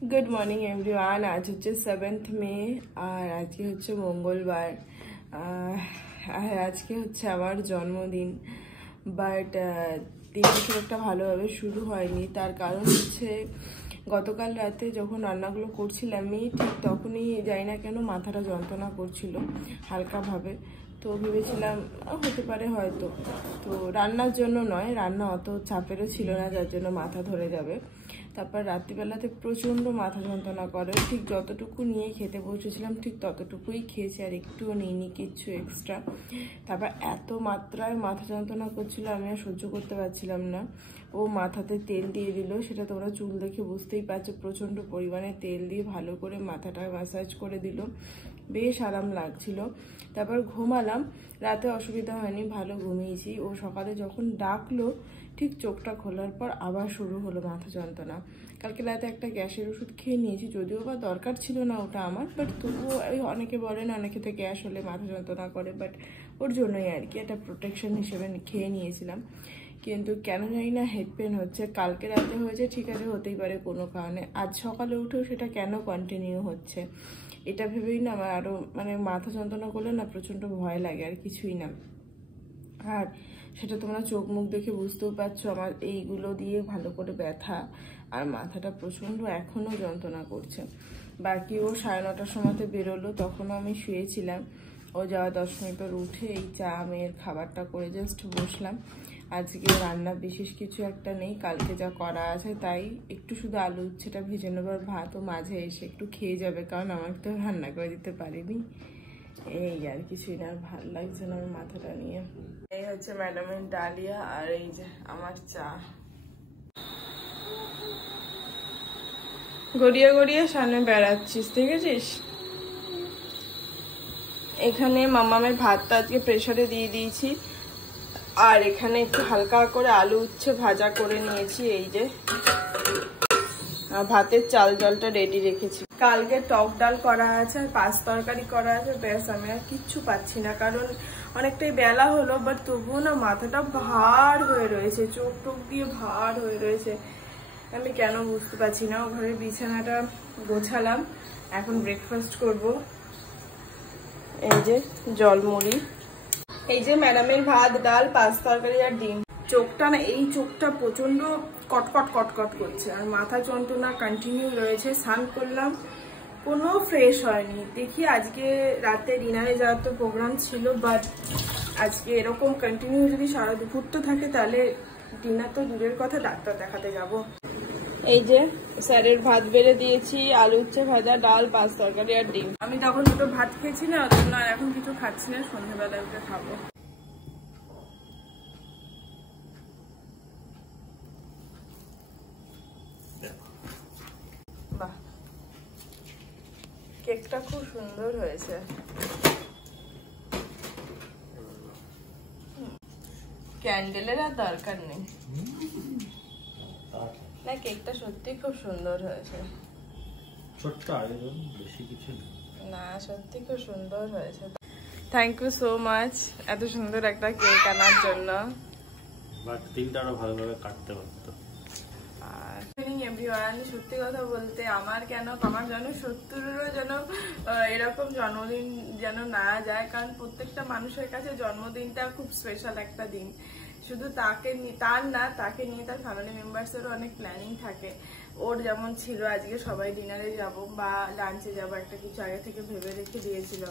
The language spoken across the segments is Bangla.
Good morning everyone. আজ হচ্ছে 7th মে আর আজকে হচ্ছে মঙ্গলবার। আর আজকে হচ্ছে আমার জন্মদিন, বাট দিনটা খুব একটা ভালোভাবে শুরু হয়নি। তার কারণ হচ্ছে গতকাল রাতে যখন রান্নাগুলো করছিলাম আমি ঠিক তখনই জানি না কেন মাথাটা যন্ত্রণা করছিল হালকাভাবে। তো ভেবেছিলাম হতে পারে হয়তো, তো রান্নার জন্য নয়, রান্না অত চাপেরও ছিল না যার জন্য মাথা ধরে যাবে। তারপর রাত্রিবেলাতে প্রচণ্ড মাথা যন্ত্রণা করে, ঠিক যতটুকু নিয়ে খেতে বসেছিলাম ঠিক ততটুকুই খেয়েছি, আর একটুও নিইনি কিচ্ছু এক্সট্রা। তারপর এত মাত্রায় মাথা যন্ত্রণা করছিল আমি আর সহ্য করতে পারছিলাম না। ও মাথাতে তেল দিয়ে দিল, সেটা তোমরা চুল দেখে বুঝতেই পারছো, প্রচণ্ড পরিমাণে তেল দিয়ে ভালো করে মাথাটা ম্যাসাজ করে দিল, বেশ আরাম লাগছিল। তারপর ঘুমালাম, রাতে অসুবিধা হয়নি, ভালো ঘুমিয়েছি। ও সকালে যখন ডাকলো ঠিক চোখটা খোলার পর আবার শুরু হলো মাথা যন্ত্রণা। কালকে রাতে একটা গ্যাসের ওষুধ খেয়ে নিয়েছি, যদিও বা দরকার ছিল না ওটা আমার, বাট তবুও ওই অনেকে বলেন অনেকে তো গ্যাস হলে মাথা যন্ত্রণা করে, বাট ওর জন্যই আর কি একটা প্রোটেকশন হিসেবে খেয়ে নিয়েছিলাম। কিন্তু কেন জানি না হেড পেন হচ্ছে। কালকে রাতে হয়েছে ঠিক আছে, হতেই পারে কোনো কারণে, আজ সকালে উঠেও সেটা কেন কন্টিনিউ হচ্ছে এটা ভেবেই না আমার আরও মাথা যন্ত্রণা করলে না প্রচণ্ড ভয় লাগে, আর কিছুই না। আর সেটা তোমরা চোখ মুখ দেখে বুঝতেও পারছো, আমার এইগুলো দিয়ে ভালো করে ব্যথা, আর মাথাটা প্রচণ্ড এখনও যন্ত্রণা করছে। বাকি ও 9:30টার সময়তে বেরোলো, তখনও আমি শুয়েছিলাম। ও যাওয়া 10 মিনিট পর উঠে এই চা মেয়ের খাবারটা করে জাস্ট বসলাম। আজকে রান্না বিশেষ কিছু একটা নেই, কালকে যা করা আছে তাই, একটু শুধু আলু উচ্ছেটা ভেজে নেবার, ভাতও মাঝে এসে একটু খেয়ে যাবে, কারণ আমাকে তো রান্না করে দিতে পারিনি। এই আর কিছুই না, আর ভালো লাগছে না আমার মাথাটা নিয়ে। এই হচ্ছে ম্যাডামের ডালিয়া, আর এই যে আমার চা। গড়িয়ে গড়িয়ে সামনে বেড়াচ্ছিস, দেখেছিস? এখানে মামামের ভাতটা আজকে প্রেসারে দিয়ে দিয়েছি, আর এখানে একটু হালকা করে আলু উচ্ছে ভাজা করে নিয়েছি। এই যে ভাতের চাল জলটা রেডি রেখেছি। কালকে টক ডাল করা আছে আর 5 তরকারি করা আছে, ব্যাস। আমি আর কিচ্ছু পাচ্ছি না, কারণ অনেকটাই বেলা হলো, বাট তবুও না মাথাটা ভার হয়ে রয়েছে, চোখ টোক দিয়ে ভার হয়ে রয়েছে। আমি কেন বুঝতে পারছি না। ঘরের বিছানাটা গোছালাম, এখন ব্রেকফাস্ট করব। এই যে জলমুড়ি, এই যে ম্যাডামের ভাত ডাল 5 তরকারি আর ডিম। চোখটা না, এই চোখটা প্রচন্ড কটকট কটকট করছে, আর মাথা যন্ত্রণা কন্টিনিউ রয়েছে। স্নান করলাম, কোনো ফ্রেশ হয়নি। দেখি আজকে রাতে ডিনারে যাওয়ার তো প্রোগ্রাম ছিল, বাট আজকে এরকম কন্টিনিউ যদি সারা দুপুরটা থাকে তাহলে ডিনার তো দূরের কথা, ডাক্তার দেখাতে যাব। এই যে স্যারের ভাত বেড়ে দিয়েছি, আলু উচ্ছে ভাজা ডাল 5 তরকারি আর ডিম। আমি তখন দুটো ভাত খেয়েছি না, ওর জন্য আর এখন কিছু খাচ্ছি না, সন্ধ্যাবেলায় উঠে খাবো। বাহ, কেকটা খুব সুন্দর হয়েছে। ক্যান্ডেলের আর দরকার নেই না, কেকটা সত্যি খুব সুন্দর হয়েছে। ছোট্ট আয়োজন, বেশি কিছু না, সত্যি খুব সুন্দর হয়েছে। থ্যাংক ইউ সো মাচ এত সুন্দর একটা কেক আনার জন্য। বাট দিনটা আরো ভালোভাবে কাটতে পারতো। আর এভরিওয়ান, সত্যি কথা বলতে আমার যেন 70-এরও যেন এরকম জন্মদিন যেন না যায়, কারণ প্রত্যেকটা মানুষের কাছে জন্মদিনটা খুব স্পেশাল একটা দিন। শুধু তাকে নিয়ে তার ফ্যামিলি মেম্বার্সেরও অনেক প্ল্যানিং থাকে। ওর যেমন ছিল আজকে সবাই ডিনারে যাব বা লাঞ্চে যাব, একটা কিছু আগে থেকে ভেবে রেখে দিয়েছিল,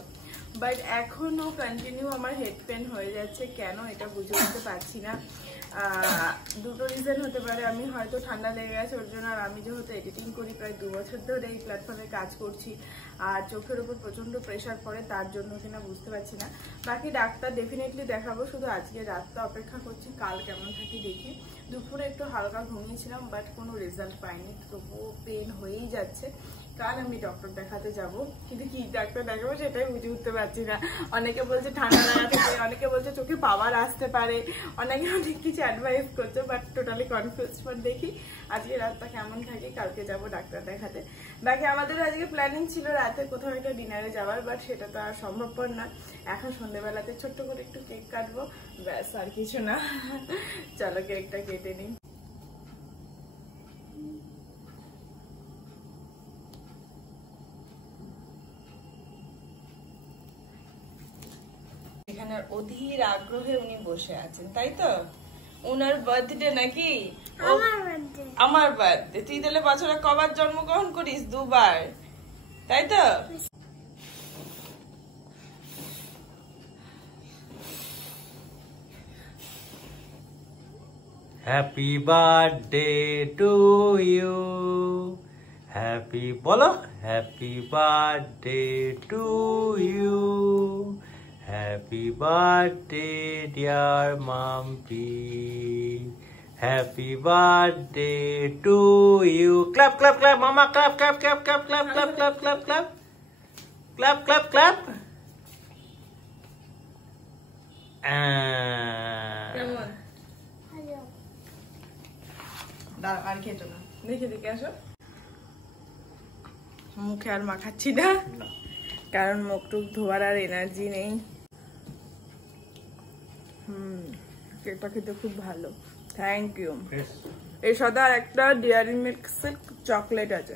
বাট এখনো কন্টিনিউ আমার হেড পেন হয়ে যাচ্ছে। কেন এটা বুঝে উঠতে পারছি না। দুটো রিজন হতে পারে, আমি হয়তো ঠান্ডা লেগে গেছে ওর জন্য, আর আমি যেহেতু এডিটিং করি প্রায় 2 বছর ধরে এই প্ল্যাটফর্মে কাজ করছি, আর চোখের উপর প্রচন্ড প্রেশার পড়ে, তার জন্য কিনা বুঝতে পারছি না। বাকি ডাক্তার ডেফিনেটলি দেখাবো, শুধু আজকে রাতটা অপেক্ষা করছি, কাল কেমন থাকি দেখি। দুপুরে একটু হালকা ঘুমিয়েছিলাম, বাট কোনো রেজাল্ট পাইনি, তবুও পেন হয়েই যাচ্ছে। কাল আমি ডক্টর দেখাতে যাব, কিন্তু কি ডাক্তার দেখাবো সেটাই বুঝে উঠতে পারছি না। অনেকে বলছে ঠান্ডা লাগাতে পারে, অনেকে বলছে চোখে পাওয়ার আসতে পারে, অনেকে অনেক কিছু অ্যাডভাইস করছে, বাট টোটালি কনফিউজ। দেখি আজকে রাতটা কেমন থাকে, কালকে যাব ডাক্তার দেখাতে। বাকি আমাদের আজকে প্ল্যানিং ছিল রাতে কোথাও একটা ডিনারে যাওয়ার, বাট সেটা তো আর সম্ভবপর না। এখন সন্ধ্যেবেলাতে ছোট্ট করে একটু কেক কাটবো, ব্যাস, আর কিছু না। চলো কেকটা কেটে নিই। ওনার অধীর আগ্রহে উনি বসে আছেন, তাই তো? ওনার বার্থডে নাকি? আমার বার্থডে। তুই তাহলে বছরে কবার জন্মগ্রহণ করিস? 2 বার, তাই তো? Happy birthday to you, happy বলো, happy birthday to you, happy birthday dear Mampi, happy birthday to you. Clap clap clap মামা, clap clap clap clap clap clap clap clap clap clap clap clap. কেমন? দাঁড়া, আর খেতো না, দেখে দেখে আসো। মুখে আর মাখাচ্ছি না, কারণ মুখ টুক ধোয়ার আর এনার্জি নেই। কেকটা খেতে খুব ভালো, থ্যাংক ইউ। এর সাথে আর একটা ডেয়ারি মিল্কের চকলেট আছে।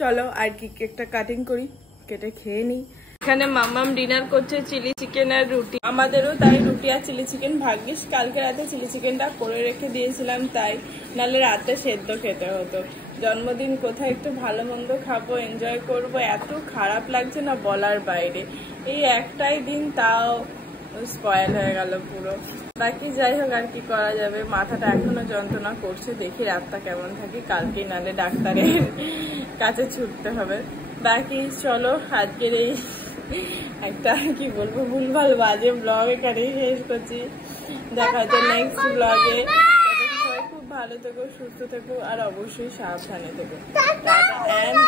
চলো আর কি কেকটা কাটিং করি, কেটে খেয়ে নিই। এখানে মামাম ডিনার করছে চিলি চিকেন আর রুটি, আমাদেরও তাই রুটি আর চিলি চিকেন। ভাগ্যিস কালকে রাতে চিলি চিকেনটা করে রেখে দিয়েছিলাম, তাই নাহলে রাতে সেদ্ধ খেতে হতো। জন্মদিন কোথায় একটু ভালো মন্দ খাবো, এনজয় করব, এত খারাপ লাগছে না বলার বাইরে। এই একটাই দিন তাও স্পয়েল হয়ে গেল পুরো। বাকি যাই হোক, আর কি করা যাবে, মাথাটা এখনো যন্ত্রণা করছে। দেখি রাতটা কেমন থাকি, কালকে নালে ডাক্তারের কাছে ছুটতে হবে। বাকি চলো আজকের এই একটা কি বলবো ভুলভাল বাজে ব্লগ এখানেই শেষ করছি। দেখা হচ্ছে নেক্সট ব্লগে। সবাই খুব ভালো থেকো, সুস্থ থেকো, আর অবশ্যই সাবধানে থেকো। Tata and